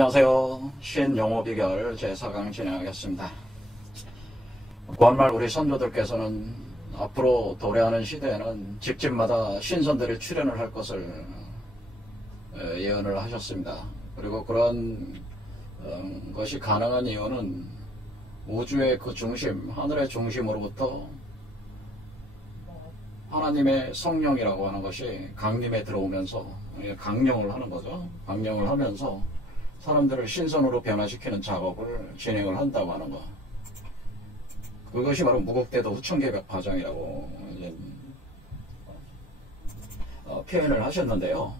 안녕하세요. 신영어비결 제4강 진행하겠습니다. 구한말 우리 선조들께서는 앞으로 도래하는 시대에는 집집마다 신선들이 출현을 할 것을 예언을 하셨습니다. 그리고 그런 것이 가능한 이유는 우주의 그 중심, 하늘의 중심으로부터 하나님의 성령이라고 하는 것이 강림에 들어오면서 강령을 하는 거죠. 강령을 하면서 사람들을 신선으로 변화시키는 작업을 진행을 한다고 하는 거. 그것이 바로 무국대도 후천개벽 파장이라고 표현을 하셨는데요.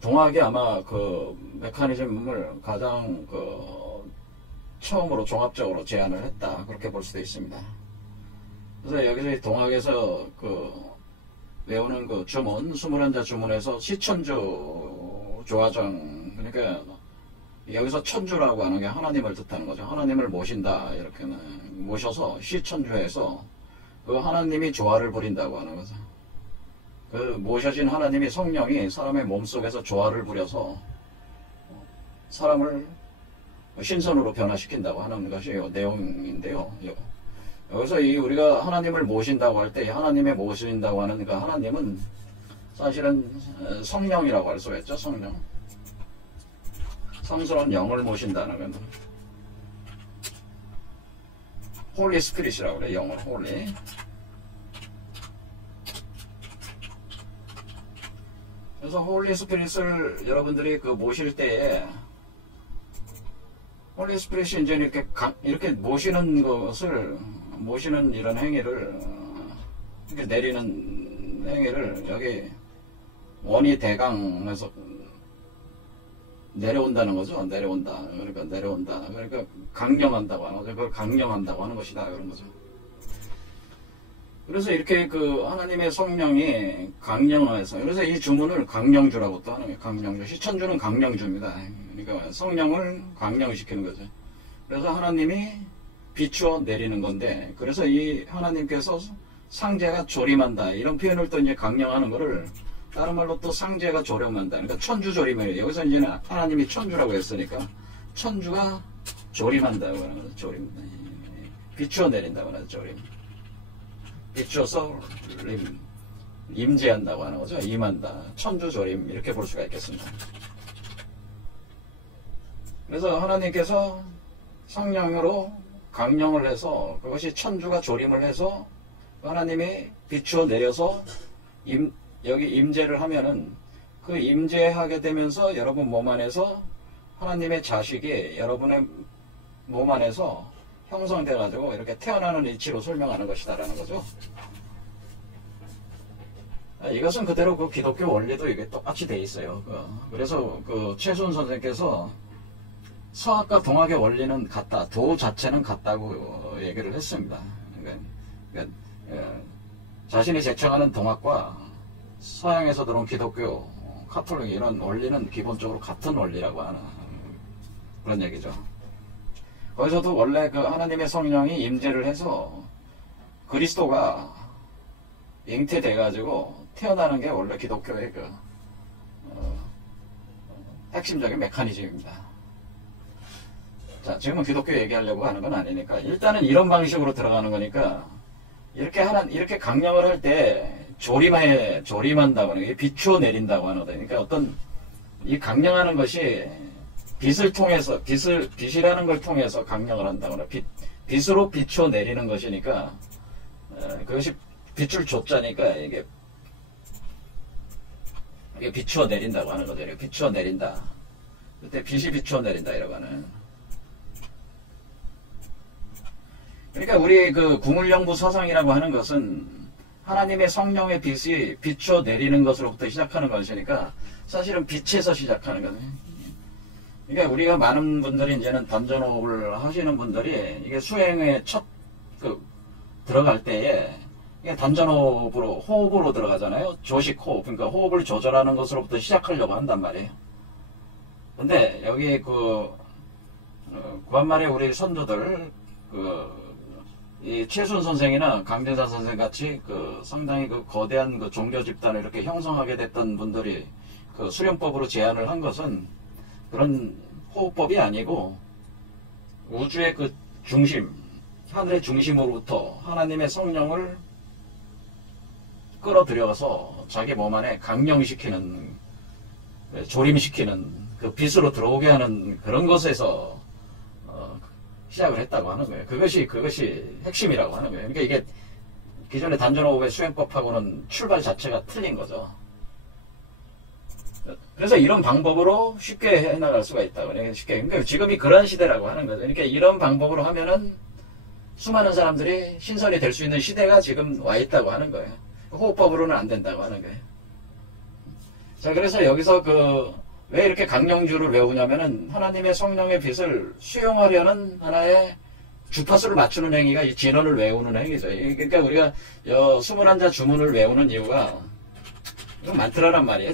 동학이 아마 그 메커니즘을 가장 처음으로 종합적으로 제안을 했다, 그렇게 볼 수도 있습니다. 그래서 여기서 동학에서 외우는 그 주문, 21자 주문에서 시천주 조화정, 그러니까 여기서 천주라고 하는 게 하나님을 뜻하는 거죠. 하나님을 모신다, 이렇게 모셔서 시천주에서 그 하나님이 조화를 부린다고 하는 거죠. 그 모셔진 하나님이, 성령이 사람의 몸속에서 조화를 부려서 사람을 신선으로 변화시킨다고 하는 것이 내용인데요. 여기서 우리가 하나님을 모신다고 할 때, 하나님의 모신다고 하는 그 하나님은 사실은 성령이라고 할 수가 있죠. 성령. 성스러운 영을 모신다는 건 홀리 스피릿이라고 그래. 영을 홀리. 그래서 홀리 스피릿을 여러분들이 모실 때에, 홀리 스피릿이 이제 이렇게 모시는 것을, 모시는 이런 행위를, 이렇게 내리는 행위를, 여기 원이 대강에서 내려온다는 거죠. 내려온다. 그러니까 내려온다. 그러니까 강령한다고 하는 거죠. 그걸 강령한다고 하는 것이다, 그런 거죠. 그래서 이렇게 하나님의 성령이 강령해서, 그래서 이 주문을 강령주라고 또 하는 거예요. 강령주. 시천주는 강령주입니다. 그러니까 성령을 강령시키는 거죠. 그래서 하나님이 비추어 내리는 건데, 그래서 이 하나님께서 상제가 조림한다, 이런 표현을 또 이제 강령하는 거를 다른 말로 또 상제가 조림한다. 그러니까 천주조림이에요. 여기서 이제 하나님이 천주라고 했으니까 천주가 조림한다고 하는 거죠. 조림. 비추어 내린다고 하는 거죠. 조림. 비추어서 임재한다고 하는 거죠. 임한다. 천주조림, 이렇게 볼 수가 있겠습니다. 그래서 하나님께서 성령으로 강령을 해서, 그것이 천주가 조림을 해서 하나님이 비추어 내려서 여기 임재를 하면은, 그 임재하게 되면서 여러분 몸 안에서 하나님의 자식이 여러분의 몸 안에서 형성돼 가지고 이렇게 태어나는 이치로 설명하는 것이다라는 거죠. 이것은 그대로 기독교 원리도 이게 똑같이 돼 있어요. 그래서 최순 선생께서 서학과 동학의 원리는 같다, 도 자체는 같다고 얘기를 했습니다. 그러니까 자신이 제청하는 동학과 서양에서 들어온 기독교, 카톨릭, 이런 원리는 기본적으로 같은 원리라고 하는 그런 얘기죠. 거기서도 원래 하나님의 성령이 임재를 해서 그리스도가 잉태돼 가지고 태어나는 게 원래 기독교의 핵심적인 메커니즘입니다. 자, 지금은 기독교 얘기하려고 하는 건 아니니까, 일단은 이런 방식으로 들어가는 거니까, 이렇게 강령을 할 때 조림한다고 하는 게 비추어 내린다고 하는 거다. 그러니까 이 강령하는 것이 빛을 통해서, 빛이라는 걸 통해서 강령을 한다고 하는, 빛으로 비추어 내리는 것이니까, 그것이 빛을 줬자니까 이게 비추어 내린다고 하는 거죠. 비추어 내린다. 그때 빛이 비추어 내린다, 이라고 하는. 그러니까 우리 구물영부 서상이라고 하는 것은 하나님의 성령의 빛이 비추어 내리는 것으로부터 시작하는 것이니까 사실은 빛에서 시작하는 거예요. 그러니까 우리가 많은 분들이 이제는 단전호흡을 하시는 분들이 이게 수행에 들어갈 때에 이게 단전호흡으로, 호흡으로 들어가잖아요. 조식호흡. 그러니까 호흡을 조절하는 것으로부터 시작하려고 한단 말이에요. 근데 여기 구한말에 우리 선조들, 이 최순 선생이나 강대산 선생 같이 상당히 거대한 종교 집단을 이렇게 형성하게 됐던 분들이 수련법으로 제안을 한 것은 그런 호흡법이 아니고 우주의 그 중심, 하늘의 중심으로부터 하나님의 성령을 끌어들여서 자기 몸 안에 강령시키는, 조림시키는, 그 빛으로 들어오게 하는 그런 것에서 시작을 했다고 하는 거예요. 그것이 핵심이라고 하는 거예요. 그러니까 이게 기존의 단전호흡의 수행법하고는 출발 자체가 틀린 거죠. 그래서 이런 방법으로 쉽게 해나갈 수가 있다고. 그러니까 지금이 그런 시대라고 하는 거죠. 그러니까 이런 방법으로 하면은 수많은 사람들이 신선이 될 수 있는 시대가 지금 와 있다고 하는 거예요. 호흡법으로는 안 된다고 하는 거예요. 자, 그래서 여기서 왜 이렇게 강령주를 외우냐면은 하나님의 성령의 빛을 수용하려는 하나의 주파수를 맞추는 행위가 이 진언을 외우는 행위죠. 그러니까 우리가 21자 주문을 외우는 이유가, 이건 만트라란 말이에요.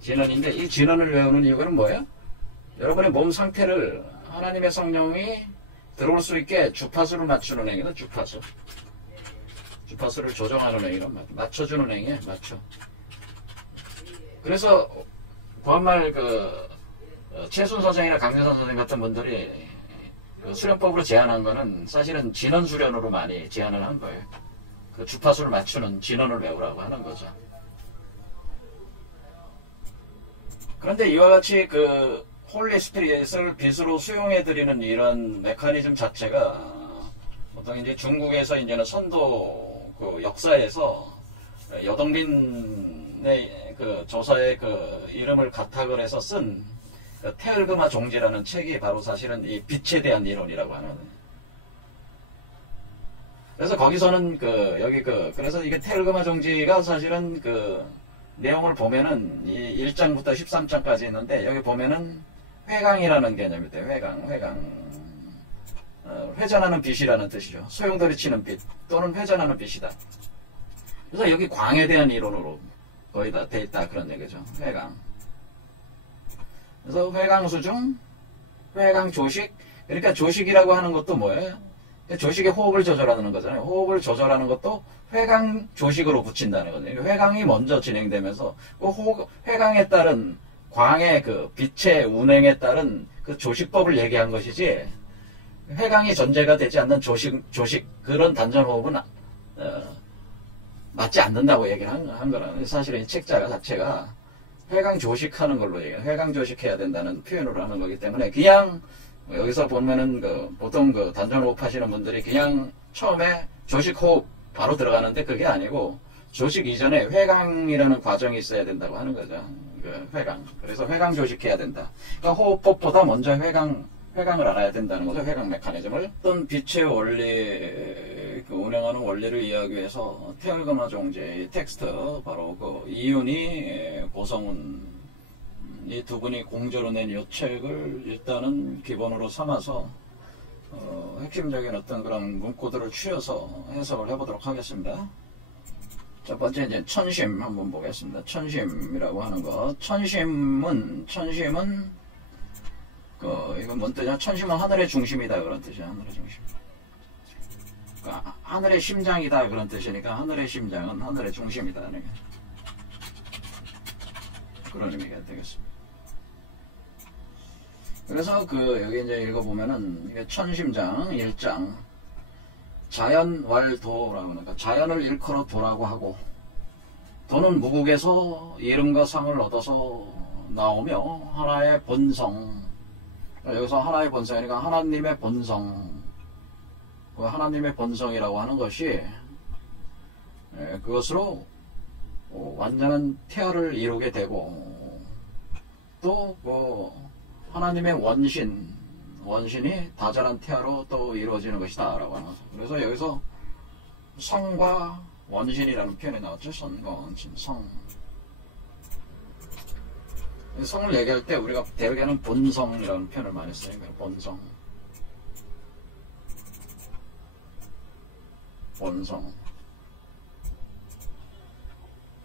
진언인데, 이 진언을 외우는 이유는 뭐예요? 여러분의 몸 상태를 하나님의 성령이 들어올 수 있게 주파수를 맞추는 행위다. 주파수를 조정하는 행위란 말이에요. 맞춰주는 행위에 맞춰. 그래서 구한말 최순 선생이나 강재선 선생 같은 분들이 수련법으로 제안한 거는 사실은 진언 수련으로 많이 제안을 한 거예요. 그 주파수를 맞추는 진언을 외우라고 하는 거죠. 그런데 이와 같이 홀리 스피릿을 빛으로 수용해드리는 이런 메커니즘 자체가 보통 이제 중국에서 이제는 선도 역사에서 여동빈의 조사의 이름을 가탁을 해서 쓴 테얼그마 종지라는 책이 바로 사실은 이 빛에 대한 이론이라고 하는. 그래서 거기서는 그래서 이게 테얼그마 종지가 사실은 내용을 보면은 이 1장부터 13장까지 있는데, 여기 보면은 회강이라는 개념이 돼요. 회강. 회전하는 빛이라는 뜻이죠. 소용돌이치는 빛 또는 회전하는 빛이다. 그래서 여기 광에 대한 이론으로 거의 다 돼 있다, 그런 얘기죠. 회강. 그래서 회강수중, 회강조식. 그러니까 조식이라고 하는 것도 뭐예요? 조식의 호흡을 조절하는 거잖아요. 호흡을 조절하는 것도 회강조식으로 붙인다는 거죠. 회강이 먼저 진행되면서 회강에 따른 광의 빛의 운행에 따른 조식법을 얘기한 것이지, 회강이 전제가 되지 않는 조식 그런 단전호흡은 맞지 않는다고 얘기를 한 거라는. 사실은 이 책자 자체가 회강 조식하는 걸로 얘기해요. 회강 조식해야 된다는 표현으로 하는 거기 때문에, 그냥 여기서 보면은 보통 단전호흡 하시는 분들이 그냥 처음에 조식호흡 바로 들어가는데, 그게 아니고 조식 이전에 회강이라는 과정이 있어야 된다고 하는 거죠. 회강. 그래서 회강 조식해야 된다. 그러니까 호흡법보다 먼저 회강을 알아야 된다는 거죠. 회강 메커니즘을. 어떤 빛의 원리, 운행하는 원리를 이해하기 위해서 테얼그마 종지의 텍스트, 바로 이윤이, 고성훈, 이 두 분이 공저로 낸 이 책을 일단은 기본으로 삼아서 핵심적인 어떤 그런 문구들을 취해서 해석을 해보도록 하겠습니다. 첫 번째 이제 천심 한번 보겠습니다. 천심이라고 하는 것. 천심은 이건 뭔 뜻이냐? 천심은 하늘의 중심이다, 그런 뜻이야. 하늘의 중심. 그러니까 하늘의 심장이다, 그런 뜻이니까 하늘의 심장은 하늘의 중심이다, 그런 의미가 되겠습니다. 그래서 여기 이제 읽어보면은 이게 천심장 1장 자연왈도라고 하니까, 자연을 일컬어 도라고 하고, 도는 무국에서 이름과 상을 얻어서 나오며 하나의 본성. 여기서 하나의 본성이니까 하나님의 본성, 하나님의 본성이라고 하는 것이 그것으로 완전한 태아를 이루게 되고, 또 하나님의 원신이 다자란 태아로 또 이루어지는 것이다 라고 하는 거죠. 그래서 여기서 성과 원신이라는 표현이 나왔죠. 성과 원신, 성을 얘기할 때 우리가 대개는 본성이라는 표현을 많이 써요. 본성.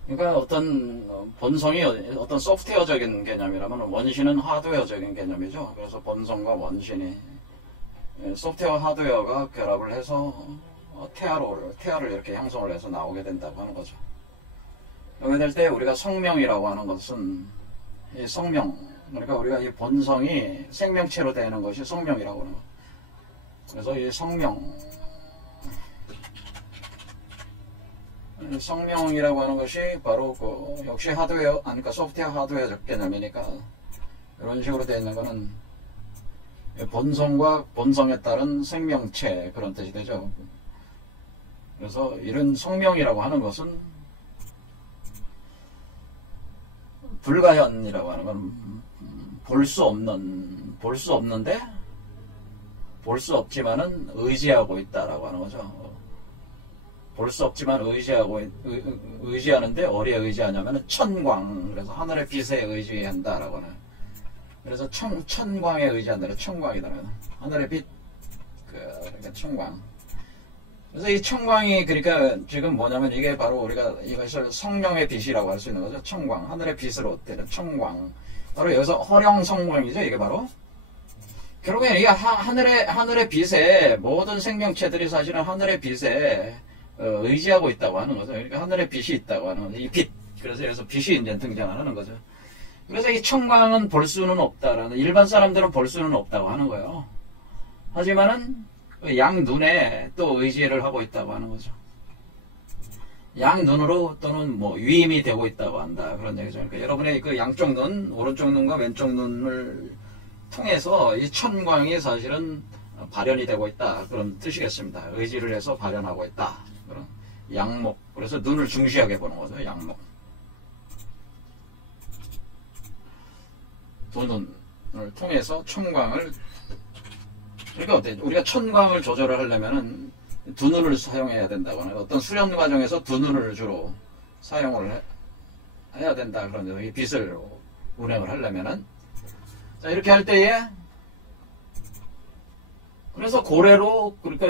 그러니까 어떤 본성이 어떤 소프트웨어적인 개념이라면, 원신은 하드웨어적인 개념이죠. 그래서 본성과 원신이 소프트웨어 하드웨어가 결합을 해서 태아를 이렇게 형성을 해서 나오게 된다고 하는 거죠. 그렇게 될 때 우리가 성명이라고 하는 것은 이 성명, 그러니까 우리가 이 본성이 생명체로 되는 것이 성명이라고 하는 거. 그래서 이 성명이라고 하는 것이 바로 그 역시 하드웨어, 그러니까 소프트웨어 하드웨어 개념이니까 이런 식으로 되어 있는 거는 본성과 본성에 따른 생명체 그런 뜻이 되죠. 그래서 이런 성명이라고 하는 것은 불가현이라고 하는 건 볼 수 없는데 볼 수 없지만은 의지하고 있다라고 하는 거죠. 볼 수 없지만 의지하는데 어디에 의지하냐면은 천광, 그래서 하늘의 빛에 의지한다라고 하는. 그래서 천광에 의지한다. 천광이다. 하늘의 빛, 그러니까 천광. 그래서 이 천광이 그러니까 지금 뭐냐면 이게 바로 우리가 이것을 성령의 빛이라고 할 수 있는 거죠. 천광, 하늘의 빛으로 되는 천광. 바로 여기서 허령성광이죠. 이게 바로. 결국에 이게 하늘의 빛에 모든 생명체들이 사실은 하늘의 빛에 의지하고 있다고 하는 거죠. 그러니까 하늘의 빛이 있다고 하는 거죠. 이 빛. 그래서 여기서 빛이 이제 등장하는 거죠. 그래서 이 천광은 볼 수는 없다라는, 일반 사람들은 볼 수는 없다고 하는 거예요. 하지만은 양 눈에 또 의지를 하고 있다고 하는 거죠. 양 눈으로 또는 뭐 위임이 되고 있다고 한다. 그런 얘기죠. 그러니까 여러분의 그 양쪽 눈, 오른쪽 눈과 왼쪽 눈을 통해서 이 천광이 사실은 발현이 되고 있다. 그런 뜻이겠습니다. 의지를 해서 발현하고 있다. 그런 양목. 그래서 눈을 중시하게 보는 거죠. 양목. 두 눈을 통해서 천광을, 그러니까 어때? 우리가 천광을 조절을 하려면은 두 눈을 사용해야 된다고 하는, 어떤 수련 과정에서 두 눈을 주로 사용을 해야 된다. 그런, 이 빛을 운행을 하려면은. 자, 이렇게 할 때에, 그래서 고래로, 그러니까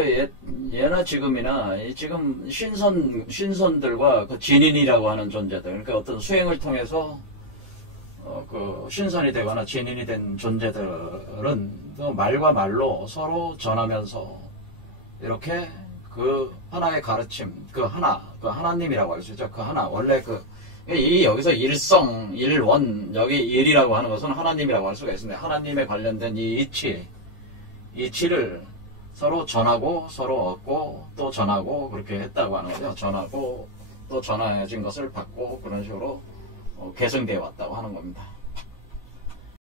예나 지금이나, 지금 신선들과 그 진인이라고 하는 존재들, 그러니까 어떤 수행을 통해서 그 신선이 되거나 진인이 된 존재들은 그 말과 말로 서로 전하면서 이렇게 그 하나의 가르침, 그 하나님이라고 할 수 있죠. 그 하나, 원래 여기서 일성, 일원, 여기 일이라고 하는 것은 하나님이라고 할 수가 있습니다. 하나님에 관련된 이 이치를 서로 전하고 서로 얻고 또 전하고 그렇게 했다고 하는 거죠. 전하고 또 전해진 것을 받고 그런 식으로 계승되어 왔다고 하는 겁니다.